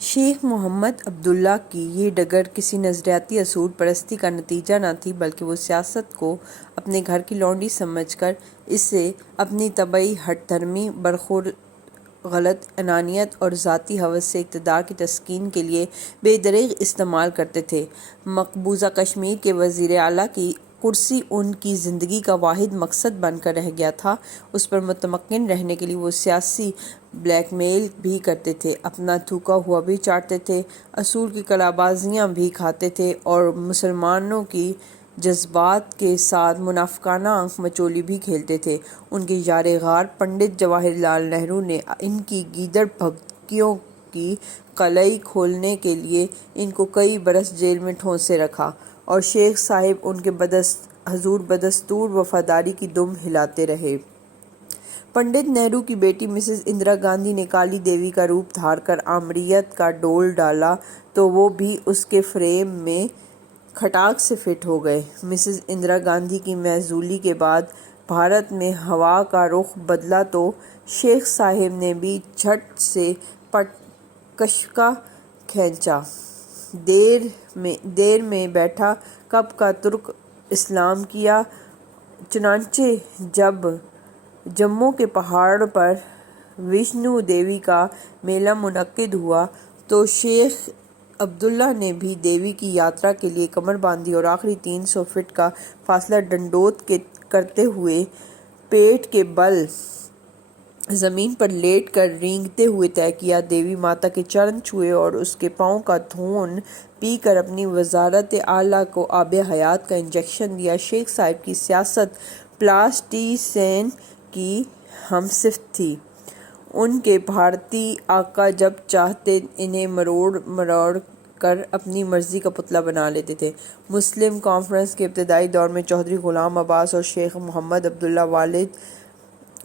شیخ محمد عبداللہ کی یہ ڈگر کسی نظریاتی اصول پرستی کا نتیجہ نہ تھی، بلکہ وہ سیاست کو اپنے گھر کی لونڈی سمجھ کر اسے اپنی طبعی ہٹ دھرمی، برخور غلط انانیت اور ذاتی ہوس سے اقتدار کی تسکین کے لیے بے دریغ استعمال کرتے تھے۔ مقبوضہ کشمیر کے وزیر اعلیٰ کی کرسی ان کی زندگی کا واحد مقصد بن کر رہ گیا تھا۔ اس پر مطمئن رہنے کے لیے وہ سیاسی بلیک میل بھی کرتے تھے، اپنا تھوکا ہوا بھی چاٹتے تھے، اصول کی کلابازیاں بھی کھاتے تھے اور مسلمانوں کی جذبات کے ساتھ منافقانہ آنکھ مچولی بھی کھیلتے تھے۔ ان کے یار غار پنڈت جواہر لال نہرو نے ان کی گیدڑ بھبکیوں کی قلعی کھولنے کے لیے ان کو کئی برس جیل میں ٹھونسے رکھا اور شیخ صاحب ان کے حضور بدستور وفاداری کی دم ہلاتے رہے۔ پنڈت نہرو کی بیٹی مسز اندرا گاندھی نے کالی دیوی کا روپ دھار کر آمریت کا ڈول ڈالا تو وہ بھی اس کے فریم میں کھٹاک سے فٹ ہو گئے۔ مسز اندرا گاندھی کی معزولی کے بعد بھارت میں ہوا کا رخ بدلا تو شیخ صاحب نے بھی جھٹ سے کشکا کھینچا۔ دیر میں بیٹھا کب کا ترک اسلام کیا۔ چنانچہ جب جموں کے پہاڑ پر وشنو دیوی کا میلہ منعقد ہوا تو شیخ عبداللہ نے بھی دیوی کی یاترا کے لیے کمر باندھی اور آخری 300 فٹ کا فاصلہ ڈنڈوت کرتے ہوئے پیٹھ کے بل زمین پر لیٹ کر رینگتے ہوئے طے کیا۔ دیوی ماتا کے چرن چھوئے اور اس کے پاؤں کا دھون پی کر اپنی وزارت اعلیٰ کو آب حیات کا انجیکشن دیا۔ شیخ صاحب کی سیاست پلاسٹیسین کی ہمصفت تھی۔ ان کے بھارتی آقا جب چاہتے انہیں مروڑ کر اپنی مرضی کا پتلا بنا لیتے تھے۔ مسلم کانفرنس کے ابتدائی دور میں چودھری غلام عباس اور شیخ محمد عبداللہ والد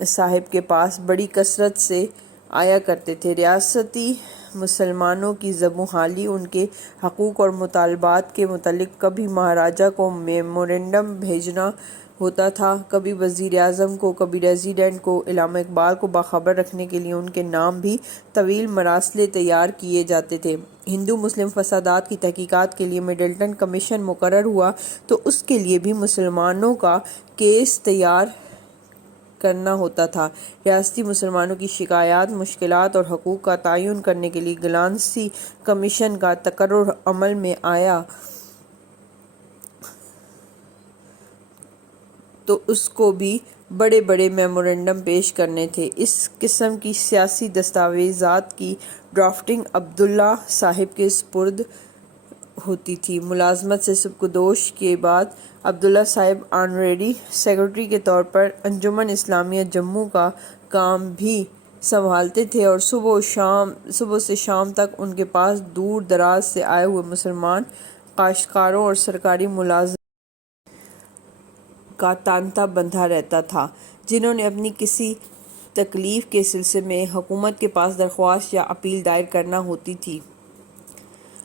صاحب کے پاس بڑی کثرت سے آیا کرتے تھے۔ ریاستی مسلمانوں کی زبوں حالی ان کے حقوق اور مطالبات کے متعلق کبھی مہاراجہ کو میمورنڈم بھیجنا ہوتا تھا، کبھی وزیر اعظم کو، کبھی ریزیڈنٹ کو۔ علامہ اقبال کو باخبر رکھنے کے لیے ان کے نام بھی طویل مراسلے تیار کیے جاتے تھے۔ ہندو مسلم فسادات کی تحقیقات کے لیے مڈلٹن کمیشن مقرر ہوا تو اس کے لیے بھی مسلمانوں کا کیس تیار کرنا ہوتا تھا۔ ریاستی مسلمانوں کی شکایات، مشکلات اور حقوق کا تعین کرنے کے لیے گلانسی کمیشن کا تقرر عمل میں آیا تو اس کو بھی بڑے بڑے میمورنڈم پیش کرنے تھے۔ اس قسم کی سیاسی دستاویزات کی ڈرافٹنگ عبداللہ صاحب کے سپرد ہوتی تھی۔ ملازمت سے سبکدوش کے بعد عبداللہ صاحب آنریری سیکرٹری کے طور پر انجمن اسلامیہ جموں کا کام بھی سنبھالتے تھے اور صبح سے شام تک ان کے پاس دور دراز سے آئے ہوئے مسلمان کاشتکاروں اور سرکاری ملازمین کا تانتا بندھا رہتا تھا، جنہوں نے اپنی کسی تکلیف کے سلسلے میں حکومت کے پاس درخواست یا اپیل دائر کرنا ہوتی تھی۔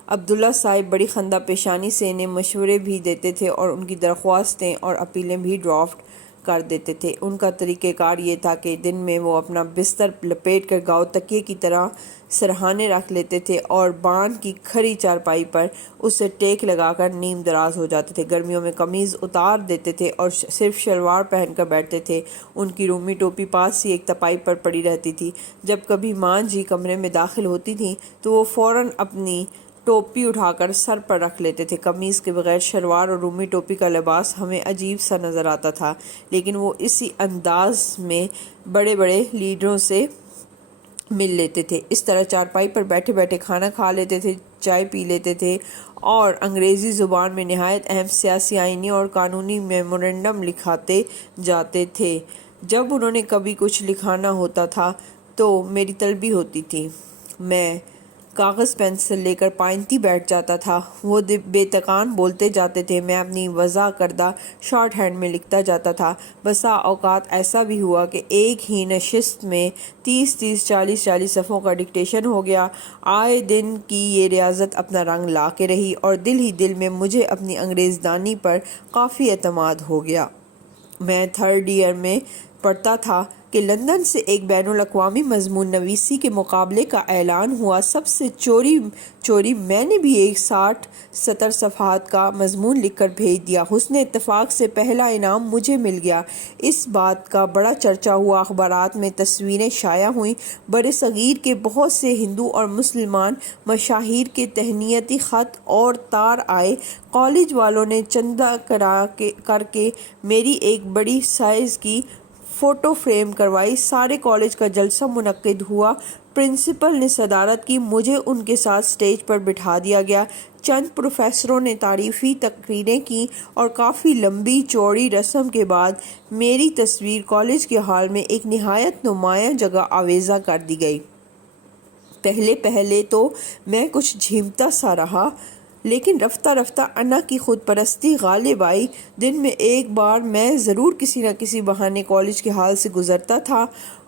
عبداللہ صاحب بڑی خندہ پیشانی سے انہیں مشورے بھی دیتے تھے اور ان کی درخواستیں اور اپیلیں بھی ڈرافٹ کر دیتے تھے۔ ان کا طریقہ کار یہ تھا کہ دن میں وہ اپنا بستر لپیٹ کر گاؤ تکیے کی طرح سرہانے رکھ لیتے تھے اور بان کی کھری چارپائی پر اسے ٹیک لگا کر نیم دراز ہو جاتے تھے۔ گرمیوں میں قمیض اتار دیتے تھے اور صرف شلوار پہن کر بیٹھتے تھے۔ ان کی رومی ٹوپی پاس ہی ایک تپائی پر پڑی رہتی تھی۔ جب کبھی ماں جی کمرے میں داخل ہوتی تھیں تو وہ فوراً اپنی ٹوپی اٹھا کر سر پر رکھ لیتے تھے۔ قمیض کے بغیر شلوار اور رومی ٹوپی کا لباس ہمیں عجیب سا نظر آتا تھا، لیکن وہ اسی انداز میں بڑے بڑے لیڈروں سے مل لیتے تھے۔ اس طرح چارپائی پر بیٹھے بیٹھے کھانا کھا لیتے تھے، چائے پی لیتے تھے اور انگریزی زبان میں نہایت اہم سیاسی، آئینی اور قانونی میمورنڈم لکھاتے جاتے تھے۔ جب انہیں کبھی کچھ لکھانا ہوتا تھا تو میری طلبی ہوتی تھی۔ میں کاغذ پنسل لے کر پائنتی بیٹھ جاتا تھا۔ وہ بے تکان بولتے جاتے تھے، میں اپنی وضع کردہ شارٹ ہینڈ میں لکھتا جاتا تھا۔ بسا اوقات ایسا بھی ہوا کہ ایک ہی نشست میں 30 40 صفحوں کا ڈکٹیشن ہو گیا۔ آئے دن کی یہ ریاضت اپنا رنگ لا کے رہی اور دل ہی دل میں مجھے اپنی انگریز دانی پر کافی اعتماد ہو گیا۔ میں 3rd ایئر میں پڑھتا تھا کہ لندن سے ایک بین الاقوامی مضمون نویسی کے مقابلے کا اعلان ہوا۔ سب سے چوری میں نے بھی ایک 60 صفحات کا مضمون لکھ کر بھیج دیا۔ حسن اتفاق سے پہلا انعام مجھے مل گیا۔ اس بات کا بڑا چرچا ہوا، اخبارات میں تصویریں شائع ہوئیں، بر صغیر کے بہت سے ہندو اور مسلمان مشاہیر کے تہنیتی خط اور تار آئے۔ کالج والوں نے چندہ کر کے میری ایک بڑی سائز کی فوٹو فریم کروائی۔ سارے کالج کا جلسہ منعقد ہوا۔ پرنسپل نے صدارت کی، مجھے ان کے ساتھ سٹیج پر بٹھا دیا گیا۔ چند پروفیسروں نے تعریفی تقریریں کیں اور کافی لمبی چوڑی رسم کے بعد میری تصویر کالج کے ہال میں ایک نہایت نمایاں جگہ آویزاں کر دی گئی۔ پہلے تو میں کچھ جھیمتا سا رہا، لیکن رفتہ رفتہ انا کی خود پرستی غالب آئی۔ دن میں ایک بار میں ضرور کسی نہ کسی بہانے کالج کے ہال سے گزرتا تھا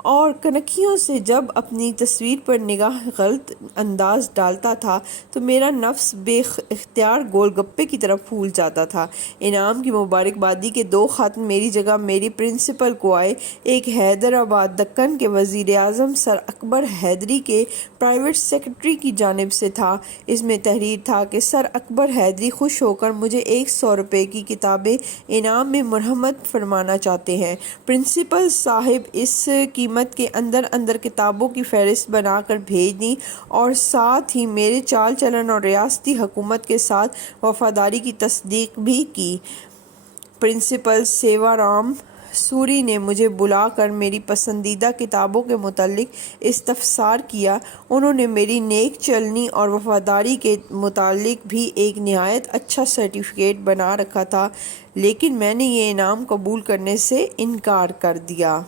اور کنکھیوں سے جب اپنی تصویر پر نگاہ غلط انداز ڈالتا تھا تو میرا نفس بے اختیار گول گپے کی طرف پھول جاتا تھا۔ انعام کی مبارکبادی کے 2 خط میری جگہ میری پرنسپل کو آئے۔ ایک حیدرآباد دکن کے وزیر اعظم سر اکبر حیدری کے پرائیویٹ سیکرٹری کی جانب سے تھا۔ اس میں تحریر تھا کہ سر اکبر حیدری خوش ہو کر مجھے 100 روپے کی کتابیں انعام میں مرحمت فرمانا چاہتے ہیں۔ پرنسپل صاحب اس قیمت کے اندر کتابوں کی فہرست بنا کر بھیج دیں اور ساتھ ہی میرے چال چلن اور ریاستی حکومت کے ساتھ وفاداری کی تصدیق بھی کی۔ پرنسپل سیوا رام سوری نے مجھے بلا کر میری پسندیدہ کتابوں کے متعلق استفسار کیا۔ انہوں نے میری نیک چلنی اور وفاداری کے متعلق بھی ایک نہایت اچھا سرٹیفکیٹ بنا رکھا تھا، لیکن میں نے یہ انعام قبول کرنے سے انکار کر دیا،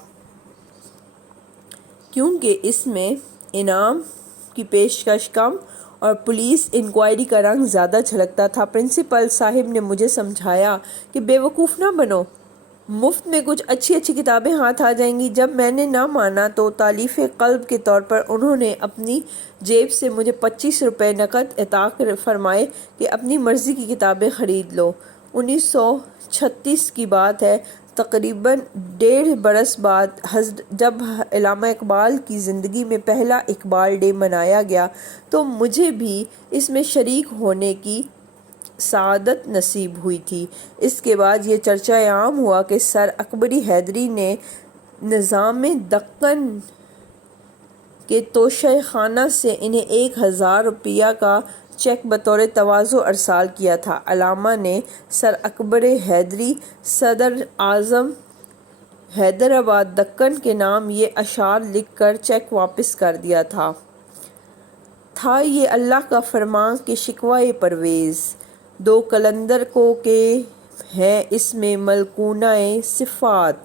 کیونکہ اس میں انعام کی پیشکش کم اور پولیس انکوائری کا رنگ زیادہ جھلکتا تھا۔ پرنسپل صاحب نے مجھے سمجھایا کہ بے وقوف نہ بنو، مفت میں کچھ اچھی کتابیں ہاتھ آ جائیں گی۔ جب میں نے نہ مانا تو تالیف قلب کے طور پر انہوں نے اپنی جیب سے مجھے 25 روپے نقد عطا فرمائے کہ اپنی مرضی کی کتابیں خرید لو۔ 1936 کی بات ہے، تقریباً 1.5 برس بعد جب علامہ اقبال کی زندگی میں پہلا اقبال ڈے منایا گیا تو مجھے بھی اس میں شریک ہونے کی سعادت نصیب ہوئی تھی۔ اس کے بعد یہ چرچا عام ہوا کہ سر اکبر حیدری نے نظام دکن کے توشہ خانہ سے انہیں 1000 روپیہ کا چیک بطور تواضع ارسال کیا تھا۔ علامہ نے سر اکبر حیدری صدر اعظم حیدرآباد دکن کے نام یہ اشعار لکھ کر چیک واپس کر دیا تھا یہ اللہ کا فرمان کہ شکوہ پرویز 2 قلندر کو کہ ہیں اس میں ملکونہ صفات،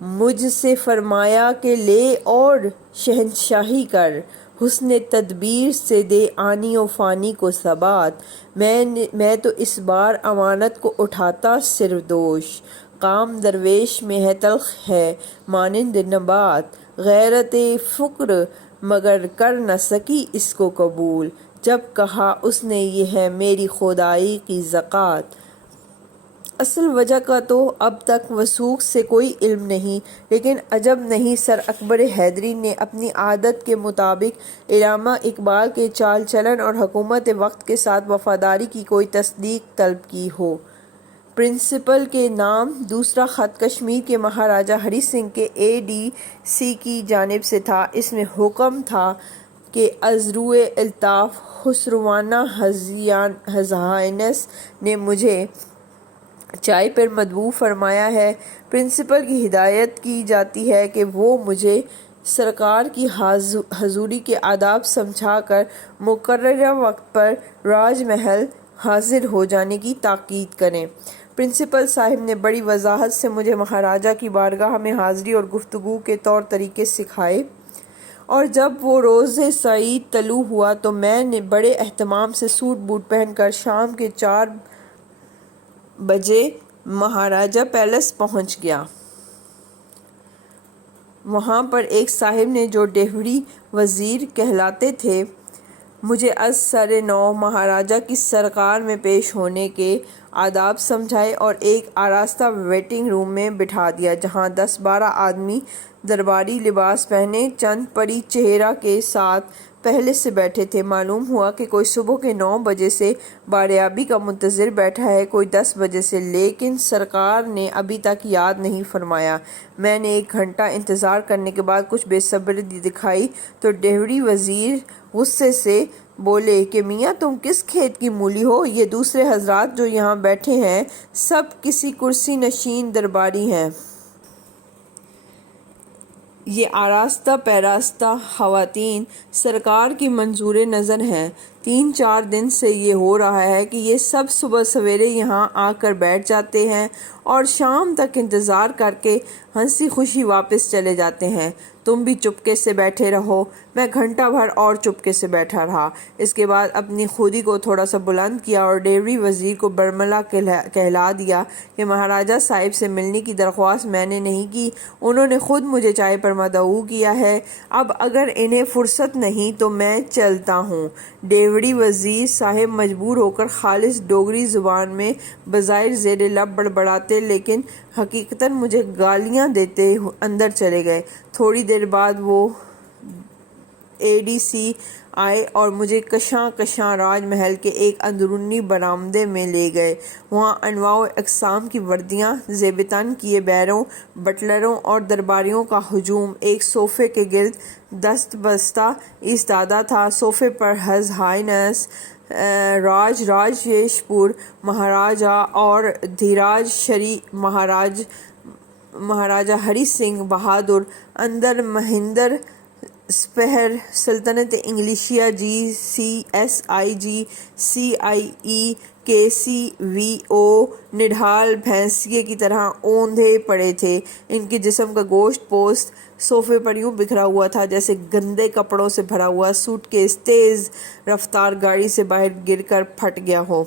مجھ سے فرمایا کہ لے اور شہنشاہی کر، حسن تدبیر سے دے آنی و فانی کو ثبات، میں تو اس بار امانت کو اٹھاتا سردوش، کام درویش میں ہے تلخ ہے مانند نبات، غیرت فقر مگر کر نہ سکی اس کو قبول، جب کہا اس نے یہ ہے میری خدائی کی زکوٰۃ۔ اصل وجہ کا تو اب تک وثوق سے کوئی علم نہیں، لیکن عجب نہیں، سر اکبر حیدری نے اپنی عادت کے مطابق علامہ اقبال کے چال چلن اور حکومت وقت کے ساتھ وفاداری کی کوئی تصدیق طلب کی ہو۔ پرنسپل کے نام دوسرا خط کشمیر کے مہاراجہ ہری سنگھ کے ADC کی جانب سے تھا۔ اس میں حکم تھا کہ از روئے الطاف خسروانہ ہزائنس نے مجھے چائے پر مدعو فرمایا ہے۔ پرنسپل کی ہدایت کی جاتی ہے کہ وہ مجھے سرکار کی حضوری کے آداب سمجھا کر مقررہ وقت پر راج محل حاضر ہو جانے کی تاکید کریں۔ پرنسپل صاحب نے بڑی وضاحت سے مجھے مہاراجہ کی بارگاہ میں حاضری اور گفتگو کے طور طریقے سکھائے، اور جب وہ روز سعید طلوع ہوا تو میں نے بڑے اہتمام سے سوٹ بوٹ پہن کر شام کے 4 بجے مہاراجہ پیلس پہنچ گیا۔ وہاں پر ایک صاحب نے جو ڈیوڑی وزیر کہلاتے تھے، مجھے از سر 9 مہاراجہ کی سرکار میں پیش ہونے کے آداب سمجھائے اور ایک آراستہ ویٹنگ روم میں بٹھا دیا، جہاں 10-12 آدمی درباری لباس پہنے چند پری چہرہ کے ساتھ پہلے سے بیٹھے تھے۔ معلوم ہوا کہ کوئی صبح کے 9 بجے سے باریابی کا منتظر بیٹھا ہے، کوئی 10 بجے سے، لیکن سرکار نے ابھی تک یاد نہیں فرمایا۔ میں نے 1 گھنٹہ انتظار کرنے کے بعد کچھ بے صبری دکھائی تو ڈیوٹی وزیر غصے سے بولے کہ میاں تم کس کھیت کی مولی ہو؟ یہ دوسرے حضرات جو یہاں بیٹھے ہیں سب کسی کرسی نشین درباری ہیں۔ یہ آراستہ پیراستہ خواتین سرکار کی منظور نظر ہیں۔ 3-4 دن سے یہ ہو رہا ہے کہ یہ سب صبح سویرے یہاں آ کر بیٹھ جاتے ہیں اور شام تک انتظار کر کے ہنسی خوشی واپس چلے جاتے ہیں۔ تم بھی چپکے سے بیٹھے رہو۔ میں گھنٹہ بھر اور چپکے سے بیٹھا رہا۔ اس کے بعد اپنی خودی کو تھوڑا سا بلند کیا اور ڈیوٹی وزیر کو برملا کہلا دیا کہ مہاراجہ صاحب سے ملنے کی درخواست میں نے نہیں کی، انہوں نے خود مجھے چائے پر مدعو کیا ہے، اب اگر انہیں فرصت نہیں تو میں چلتا ہوں۔ ڈیوٹی وزیر صاحب مجبور ہو کر خالص ڈوگری زبان میں بظاہر زیر لب بڑبڑاتے لیکن حقیقتاً مجھے گالیاں دیتے اندر چلے گئے۔ تھوڑی دیر بعد وہ ADC آئے اور مجھے کشاں راج محل کے ایک اندرونی برآمدے میں لے گئے۔ وہاں انواع و اقسام کی وردیاں، زیب تن کیے بیروں، بٹلروں اور درباریوں کا ہجوم ایک صوفے کے گرد دست بستہ ایستادہ تھا۔ صوفے پر ہز ہائنس راجیش پور مہاراجہ اور دھیراج شری مہاراجہ ہری سنگھ بہادر، اندر مہندر سپہر سلطنت انگلیشیا GCSIG CIE KCVO نڈھال بھینسیے کی طرح اوندھے پڑے تھے۔ ان کے جسم کا گوشت پوست صوفے پر یوں بکھرا ہوا تھا جیسے گندے کپڑوں سے بھرا ہوا سوٹ کیس تیز رفتار گاڑی سے باہر گر کر پھٹ گیا ہو۔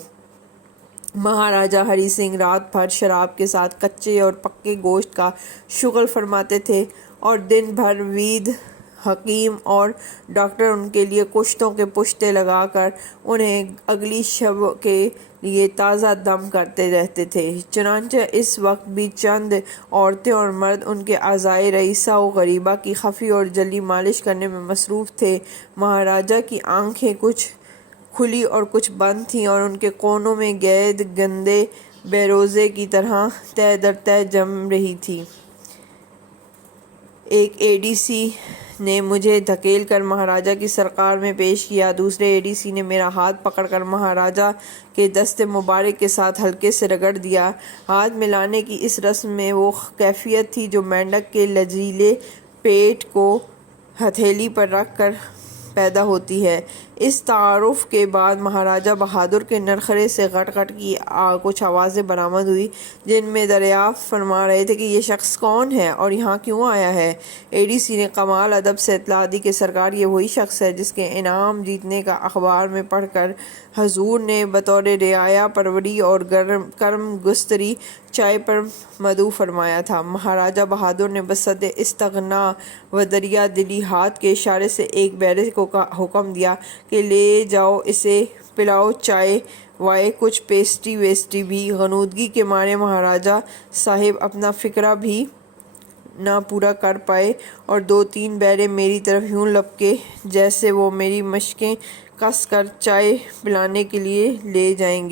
مہاراجہ ہری سنگھ رات بھر شراب کے ساتھ کچے اور پکے گوشت کا شغل فرماتے تھے اور دن بھر وید، حکیم اور ڈاکٹر ان کے لیے کشتوں کے پشتے لگا کر انہیں اگلی شب کے لیے تازہ دم کرتے رہتے تھے۔ چنانچہ اس وقت بھی چند عورتیں اور مرد ان کے اعضائے رئیسہ و غریبہ کی خفی اور جلی مالش کرنے میں مصروف تھے۔ مہاراجہ کی آنکھیں کچھ کھلی اور کچھ بند تھیں اور ان کے کونوں میں گید گندے بیروزے کی طرح تہہ در تہہ جم رہی تھی۔ ایک ADC نے مجھے دھکیل کر مہاراجہ کی سرکار میں پیش کیا، دوسرے ADC نے میرا ہاتھ پکڑ کر مہاراجہ کے دست مبارک کے ساتھ ہلکے سے رگڑ دیا۔ ہاتھ ملانے کی اس رسم میں وہ کیفیت تھی جو مینڈک کے لچیلے پیٹ کو ہتھیلی پر رکھ کر پیدا ہوتی ہے۔ اس تعارف کے بعد مہاراجہ بہادر کے نرخرے سے غٹ غٹ کی کچھ آوازیں برآمد ہوئی، جن میں دریافت فرما رہے تھے کہ یہ شخص کون ہے اور یہاں کیوں آیا ہے۔ ADC نے کمال ادب سے اطلاع دی کہ سرکار یہ وہی شخص ہے جس کے انعام جیتنے کا اخبار میں پڑھ کر حضور نے بطور رعایا پروری اور کرم گستری چائے پر مدعو فرمایا تھا۔ مہاراجہ بہادر نے بصد استغنا و دریا دلی ہاتھ کے اشارے سے ایک بیرے کو حکم دیا کہ لے جاؤ اسے پلاؤ چائے وائے کچھ پیسٹری ویسٹری بھی۔ غنودگی کے مارے مہاراجہ صاحب اپنا فقرہ بھی نہ پورا کر پائے اور 2-3 بیرے میری طرف یوں لپکے جیسے وہ میری مشقیں کس کر چائے پلانے کے لیے لے جائیں گے۔